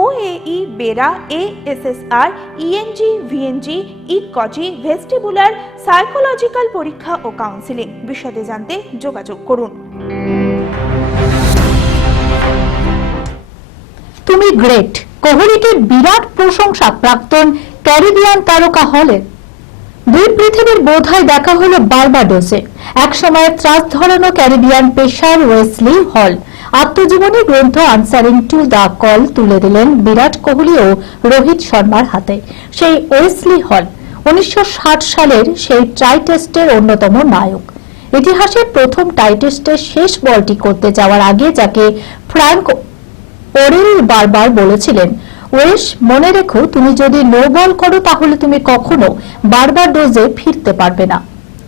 OAE BERA ASSR ENG VNG ইটকজি vestibular psychological পরীক্ষা ও counselling বিশদে জানতে যোগাযোগ করুন। তুমি গ্রেট। কোহলিকে বিরাট প্রশংসা প্রাক্তন ক্যারিবিয়ান তারকা হলের দুই পৃথিবীর বোধহয় দেখা হলো বার্বাডোসে। এক সময় ত্রাস ধরানো ক্যারিবিয়ান পেশার ওয়েসলি হল। আত্মজীবনী গ্রন্থ আনসারিং টু দ্য কল তুলে দিলেন বিরাট কোহলি ও রোহিত শর্মার হাতে। সেই ওয়েসলি হল উনিশশো ষাট সালের সেই ট্রাই টেস্টের অন্যতম নায়ক। ইতিহাসের প্রথম টাই টেস্টের শেষ বলটি করতে যাওয়ার আগে যাকে ফ্র্যাঙ্ক ওরেল বারবার বলেছিলেন ওয়েশ মনে রেখো, তুমি যদি নো বল করো তাহলে তুমি কখনো বারবার ডোজে ফিরতে পারবে না।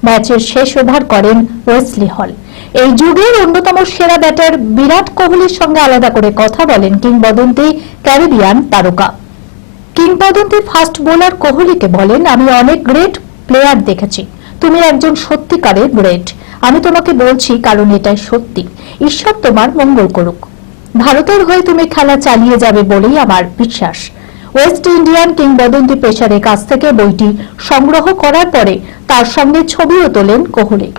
ম্যাচের শেষ ওভার করেন ওয়েসলি হল। এই যুগের অন্যতম সেরা ব্যাটার বিরাট কোহলির সঙ্গে আলাদা করে কথা বলেন কিংবদন্তি ক্যারিবিয়ান তারকা। কিংবদন্তি ফাস্ট বোলার কোহলিকে বলেন, আমি অনেক গ্রেট প্লেয়ার দেখেছি। তুমি একজন সত্যিকারের গ্রেট। আমি তোমাকে বলছি কারণ এটাই সত্যি। ঈশ্বর তোমার মঙ্গল করুক। ভারতের হয়ে তুমি খেলা চালিয়ে যাবে বলেই আমার বিশ্বাস। ওয়েস্ট ইন্ডিয়ান কিংবদন্তি পেশারের কাছ থেকে বইটি সংগ্রহ করার পরে তার সঙ্গে ছবিও তোলেন কোহলি।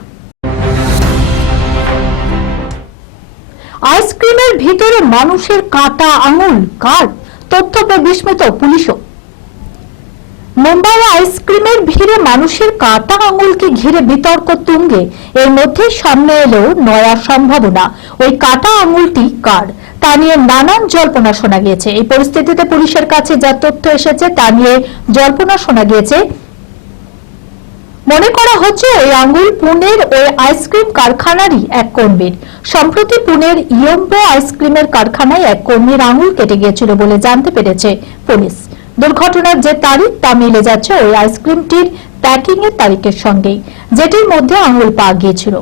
আইসক্রিমের ভিতরে মানুষের কাটা আঙুল কার তথ্য পেয়ে বিস্মিত পুলিশও। মুম্বাই আইসক্রিমের ভিড়ে মানুষের কাটা আঙুলকে ঘিরে বিতর্ক তুঙ্গে। এর মধ্যে সামনে এলো নয়া সম্ভাবনা, ওই কাটা আঙুলটি কার? তা নিয়ে নানান জল্পনা শোনা গিয়েছে। এই পরিস্থিতিতে পুলিশের কাছে যা তথ্য এসেছে তা নিয়ে জল্পনা শোনা গিয়েছে মনে করা হচ্ছে ওই আঙ্গুল পুনের ওই আইসক্রিম কারখানারই এক কর্মীর। সম্প্রতি পুনের ইয়ম্বো আইসক্রিমের কারখানায় এক কর্মীর আঙুল কেটে গিয়েছিল বলে জানতে পেরেছে পুলিশ। দুর্ঘটনার যে তারিখ তা মিলে যাচ্ছে ওই আইসক্রিমটির প্যাকিং এর তারিখের সঙ্গেই, যেটির মধ্যে আঙুল পাওয়া গিয়েছিল।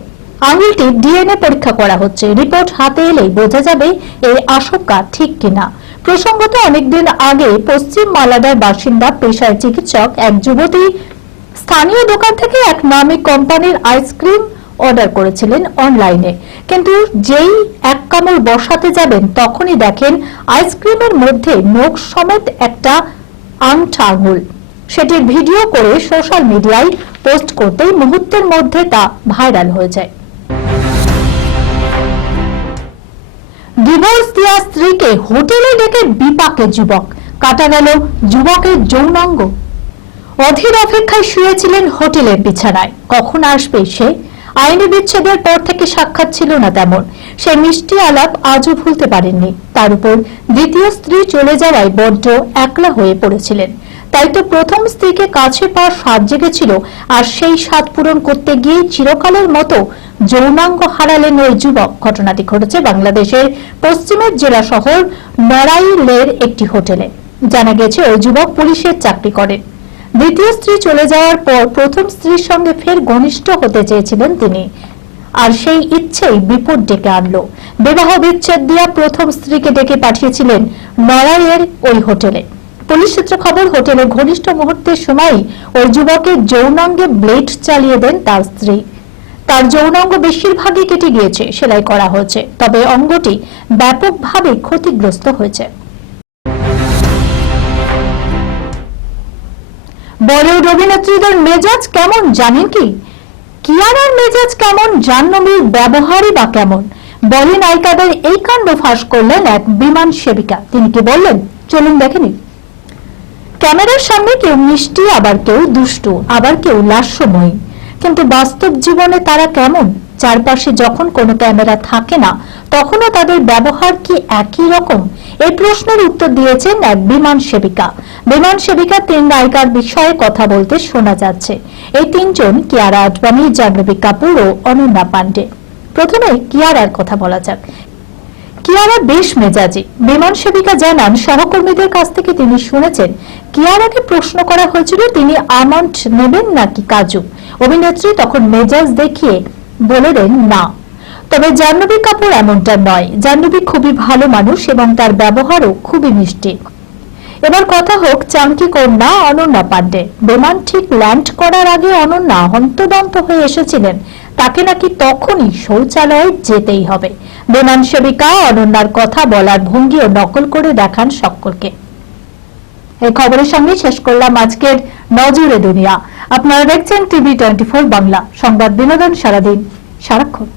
আঙুলটি ডিএনএ পরীক্ষা করা হচ্ছে। রিপোর্ট হাতে এলেই বোঝা যাবে এই আশঙ্কা ঠিক কিনা। প্রসঙ্গত অনেকদিন আগে পশ্চিম মালাদার বাসিন্দা পেশায় চিকিৎসক এক যুবতী স্থানীয় দোকান থেকে এক নামী কোম্পানির আইসক্রিম অর্ডার করেছিলেন অনলাইনে। কিন্তু যেই এক কামড় বসাতে যাবেন, তখনই দেখেন আইসক্রিমের মধ্যে নখ সমেত একটা আংটা আঙুল সেটির ভিডিও করে সোশ্যাল মিডিয়ায় পোস্ট করতেই মুহূর্তের মধ্যে তা ভাইরাল হয়ে যায়। ডিভোর্স দেওয়া স্ত্রীকে হোটেলে ডেকে বিপাকে যুবক। কাটা গেল যুবকের যৌনাঙ্গ। অধীর অপেক্ষায় শুয়েছিলেন হোটেলের বিছানায়। কখন আসবে সে? আইনি বিচ্ছেদের পর থেকে সাক্ষাৎ ছিল না তেমন। সে মিষ্টি আলাপ আজও ভুলতে পারেননি। তার উপর দ্বিতীয় স্ত্রী চলে যাওয়ায় বড্ড একলা হয়ে পড়েছিলেন। তাই তো প্রথম স্ত্রীকে কাছে পাওয়ার স্বাদ জেগেছিল আর সেই স্বাদ পূরণ করতে গিয়ে চিরকালের মতো যৌনাঙ্গ হারালেন ওই যুবক। ঘটনাটি ঘটেছে বাংলাদেশের পশ্চিমের জেলা শহর নড়াইলের একটি হোটেলে। জানা গেছে, ওই যুবক পুলিশের চাকরি করেন। দ্বিতীয় স্ত্রী চলে যাওয়ার পর প্রথম স্ত্রীর সঙ্গে ফের ঘনিষ্ঠ হতে চেয়েছিলেন তিনি। আর সেই ইচ্ছেই বিপদ ডেকে আনলো। বিবাহ বিচ্ছেদ দিয়া প্রথম স্ত্রীকে ডেকে পাঠিয়েছিলেন নড়াইয়ের ওই হোটেলে। পুলিশ সূত্রে খবর হোটেলে ঘনিষ্ঠ মুহূর্তের সময়ই ওই যুবকের যৌনাঙ্গে ব্লেড চালিয়ে দেন তার স্ত্রী। তার যৌনাঙ্গ বেশিরভাগই কেটে গিয়েছে, সেলাই করা হয়েছে, তবে অঙ্গটি ব্যাপকভাবে ক্ষতিগ্রস্ত হয়েছে। বলিউড অভিনেত্রীদের মেজাজ কেমন জানেন কি? কিয়ারার মেজাজ কেমন, জাহ্নবীর ব্যবহারই বা কেমন? বলি নায়িকাদের এই কাণ্ড ফাঁস করলেন এক বিমান সেবিকা। তিনি কি বললেন? চলুন দেখেনি ক্যামেরার সামনে কেউ মিষ্টি, আবার কেউ দুষ্টু, আবার কেউ লাস্যময়ী। কিন্তু বাস্তব জীবনে তারা কেমন? চারপাশে যখন কোনো ক্যামেরা থাকে না, তখনও তাদের ব্যবহার কি একই রকম? এই প্রশ্নের উত্তর দিয়েছেন এক বিমান সেবিকা। বিমান সেবিকা তিন নায়িকার বিষয়ে কথা বলতে শোনা যাচ্ছে। এই তিনজন কিয়ারা আডবাণী, জাহ্নবী কাপুর ও অনন্যা পান্ডে। প্রথমে কিয়ারার কথা বলা যাক। কিয়ারা বেশ মেজাজি। বিমান সেবিকা জানান, সহকর্মীদের কাছ থেকে তিনি শুনেছেন, কিয়ারাকে প্রশ্ন করা হয়েছিল, তিনি আমাউন্ট নেবেন নাকি কাজু? অভিনেত্রী তখন মেজাজ দেখিয়ে বলে দেন না। তবে জাহ্নবী কাপুর এমনটা নয়। জাহ্নবী খুবই ভালো মানুষ এবং তার ব্যবহারও খুবই মিষ্টি। এবার কথা হোক, চাঙ্কি কন্যা অনন্যা পান্ডে বিমান ঠিক ল্যান্ড করার আগে অনন্যা হন্তদন্ত হয়ে এসেছিলেন। তাকে নাকি তখনই শৌচালয়ে যেতেই হবে। বিমান সেবিকা অনন্যার কথা বলার ভঙ্গিও নকল করে দেখান সকলকে। এই খবরের সঙ্গে শেষ করলাম আজকের নজরে দুনিয়া। আপনারা দেখছেন টিভি টোয়েন্টি ফোর বাংলা। সংবাদ বিনোদন সারাদিন। সারাক্ষণ।